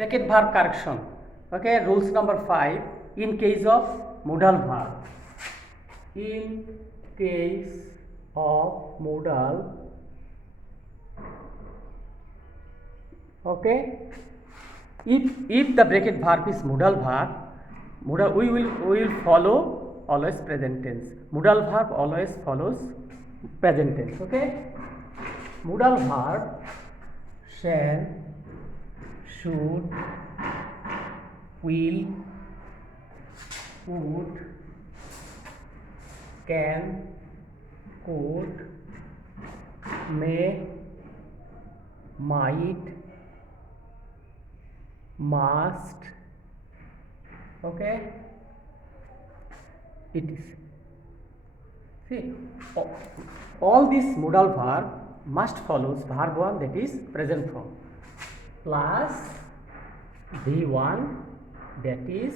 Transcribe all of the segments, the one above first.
Bracket verb correction. Okay, rules number 5. In case of modal verb. In case of modal, okay, if the bracket verb is modal verb, we will follow always present tense. Modal verb always follows present tense. Okay, modal verb shall, should, will, would, can, could, may, might, must. Okay, it is. See, all these modal verb must follows verb 1, that is present form, plus V1, that is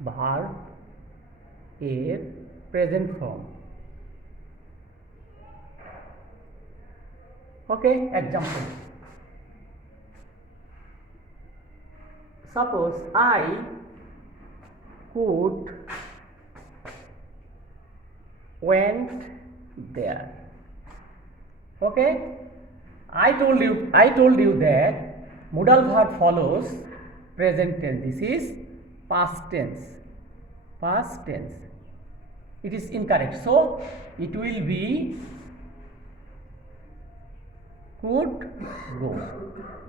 verb a present form. Okay, example. Suppose I could went there. Okay, I told you that modal verb follows present tense. This is past tense. Past tense. It is incorrect. So it will be could go.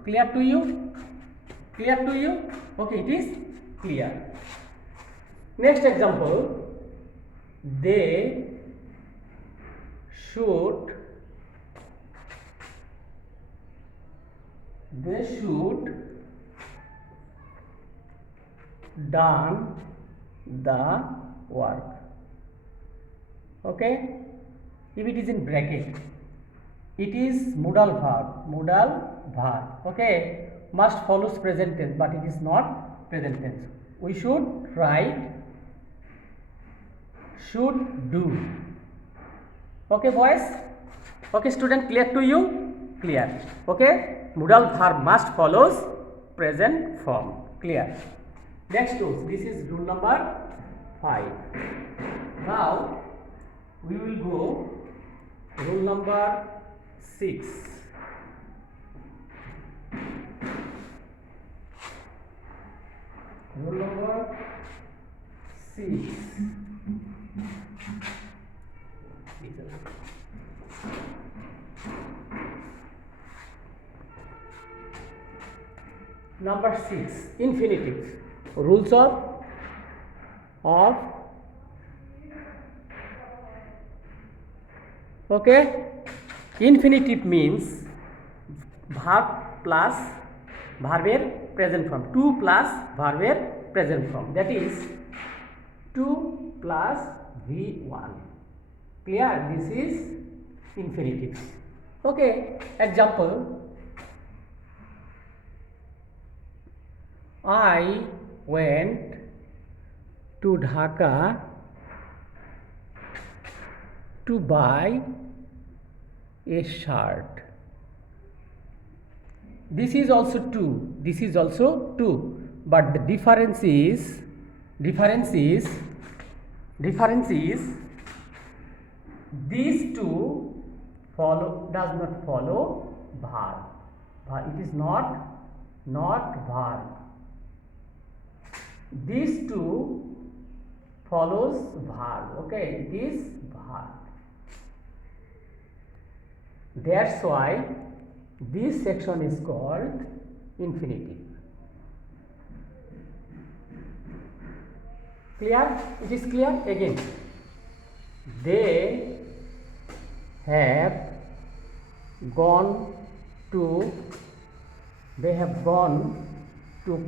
Clear to you? Clear to you? Okay, it is clear. Next example. They should done the work. Okay, if it is in bracket, it is modal verb. Okay, must follows present tense, but it is not present tense. We should write should do. Okay, boys? Okay, student, clear to you? Clear. Okay, modal verb must follows present form. Clear. Next rules. This is rule number 5. Now we will go rule number 6. Rule number 6. Number 6, infinitive. Rules of okay, infinitive means verb plus verb present form, 2 plus verb present form, that is 2 plus V1. Clear? This is infinitive. Okay, example. I went to Dhaka to buy a shirt. This is also 2. This is also 2. But the difference is these two does not follow verb. It is not verb. These two follows verb. Okay, it is verb. That's why this section is called infinitive. Clear? It is clear? Again, they have gone to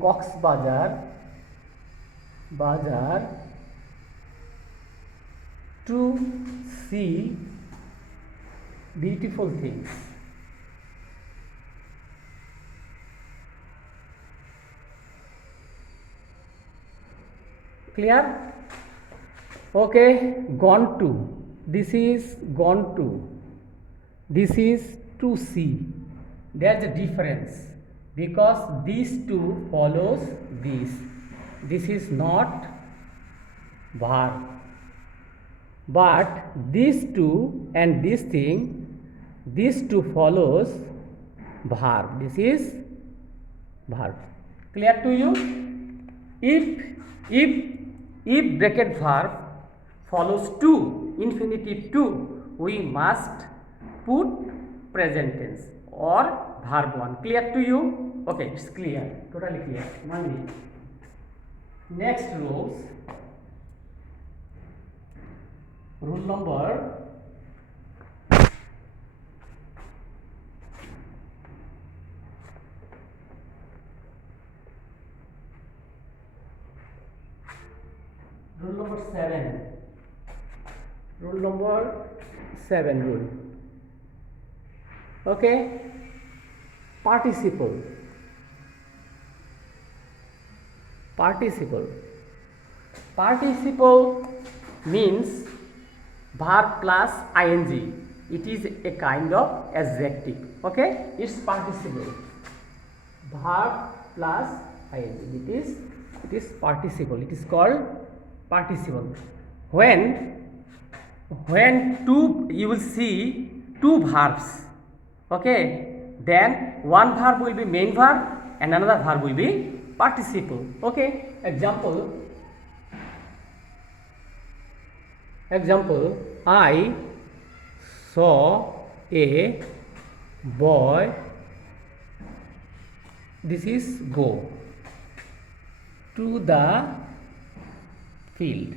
Cox Bazar to see beautiful things. Clear? Okay, gone to. This is gone to. This is to see. There's a difference. because these two follows this. This is not verb, but these two and this thing, these two follows verb. This is verb. Clear to you? If bracket verb follows to, infinitive to, we must put present tense or verb 1. Clear to you? Okay, it's clear, totally clear. 1 minute. Next rules. Rule number Rule number 7. Rule number 7 rule. Okay. Participle. Participle. Participle means verb plus ing. It is a kind of adjective. Okay. It's participle. Verb plus ing. It is participle. It is called participle. When two, you will see two verbs, okay, then one verb will be main verb and another verb will be participle. Okay, example, I saw a boy, this is go, to the field.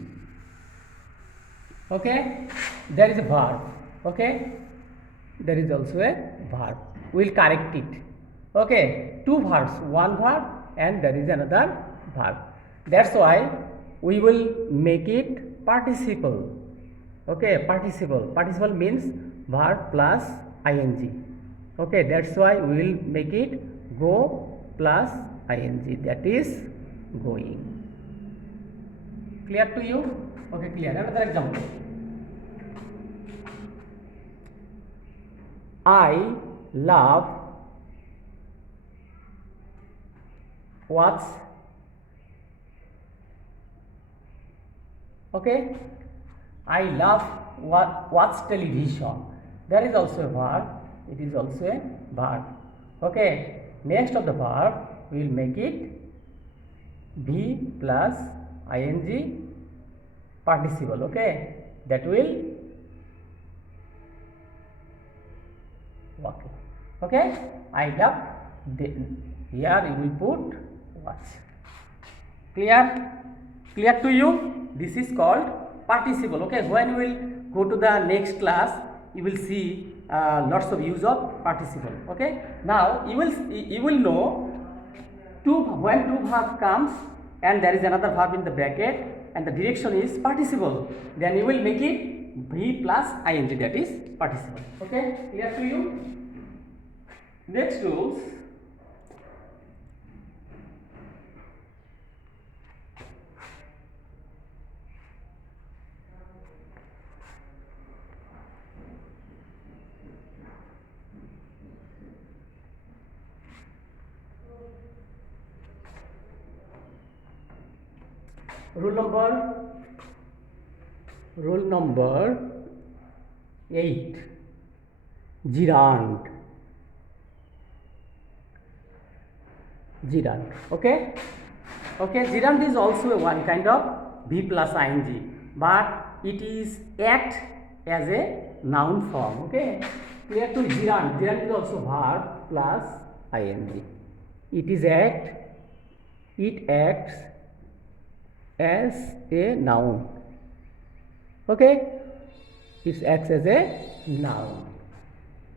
Okay, there is a verb. Okay, there is also a verb. We will correct it. Okay, two verbs, one verb and there is another verb. That's why we will make it participle. Okay, participle. Participle means verb plus ing. Okay, that's why we will make it go plus ing. That is going. Clear to you? Okay, clear. Another example. I love watch. Okay, I love watch television. There is also a verb. It is also a verb. Okay, next of the verb we will make it be plus ing participle. Okay, that will work. Okay, I love here you will put watch. Clear to you? This is called participle. Okay, when we will go to the next class, you will see lots of use of participle. Okay, now you will know when two verb comes and there is another verb in the bracket and the direction is participle, then you will make it v plus ing, that is participle. Okay, clear to you? Next rules. Rule number 8. Gerund. Okay, gerund is also one kind of v plus ing, but it is act as a noun form. Okay, clear to? Gerund is also verb plus ing. It acts as a noun. Okay, it acts as a noun.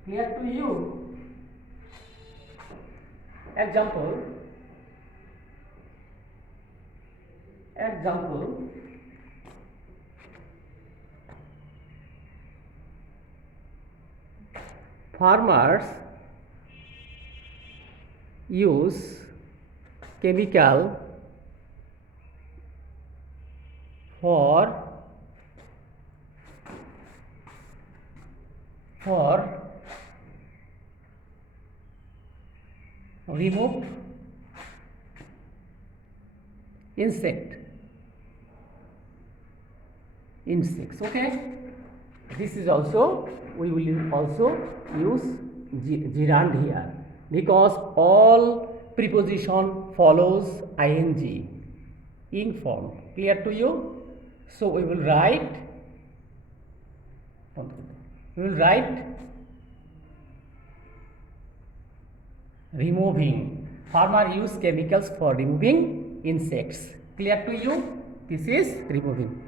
Clear to you? Example, farmers use chemical for remove insects. Okay, this is also, we will also use gerund here, because all preposition follows ing form. Clear to you? So we will write removing. Farmer use chemicals for removing insects. Clear to you? This is removing.